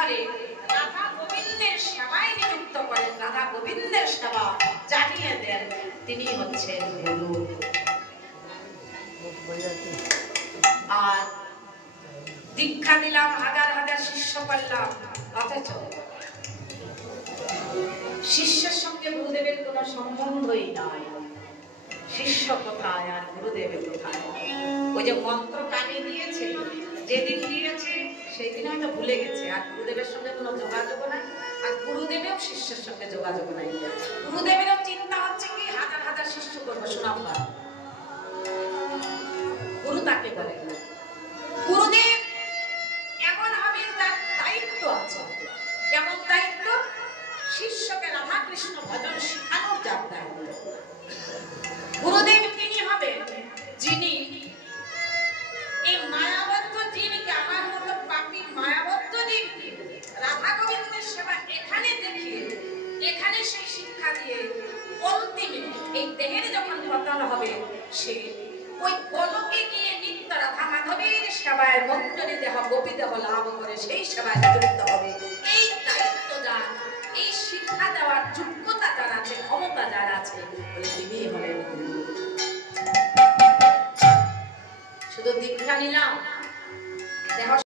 স্থলে রাধা গোবিন্দের সেবায় নিযুক্ত করেন, রাধা গোবিন্দের সেবা জানিয়ে দেন, তিনি হচ্ছেন গুরু। আর দীক্ষা দিলাম, হাজার হাজার শিষ্য করলাম, অথচ শিষ্যের সঙ্গে গুরুদেবের কোনো সম্বন্ধই নাই। শিষ্য কোথায় আর গুরুদেব কোথায়? ওই যে মন্ত্র কানে দিয়েছে, যেদিন দিয়েছে সেই দিন হয়তো ভুলে গেছে, আর গুরুদেবের সঙ্গে কোনো যোগাযোগ নাই, আর গুরুদেবেও শিষ্যের সঙ্গে যোগাযোগ নাই। গুরুদেবেরও চিন্তা হচ্ছে কি হাজার হাজার শিষ্য করবো সুনামগা। গুরু তাকে বলে গুরুদেব এমন হবে, তার দায়িত্ব আছে। কেমন দায়িত্ব? শিষ্যকে রাধা কৃষ্ণ ভজন শেখানোর যার দায়িত্ব। গুরুদেব তিনি হবেন যিনি এই মায়াবদ্ধ জীবকে, আমার মতো পাপী মায়াবদ্ধ জীবকে রাধা গোবিন্দের সেবা এখানে দেখিয়ে, এখানে সেই শিক্ষা দিয়ে অন্তিমে এই দেহের যখন পতন হবে, সে ওই গোলকে গিয়ে নিত্য রাধা মাধবের সেবায় মঞ্জরি দেহ গোপী দেহ লাভ করে সেই সেবায় নিযুক্ত হবে। এই দায়িত্ব যার, এই শিক্ষা দেওয়ার যোগ্যতা যার আছে, ক্ষমতা যার আছে, তিনি হলেন গুরু। শুধু দীক্ষা নিলাম, দেহ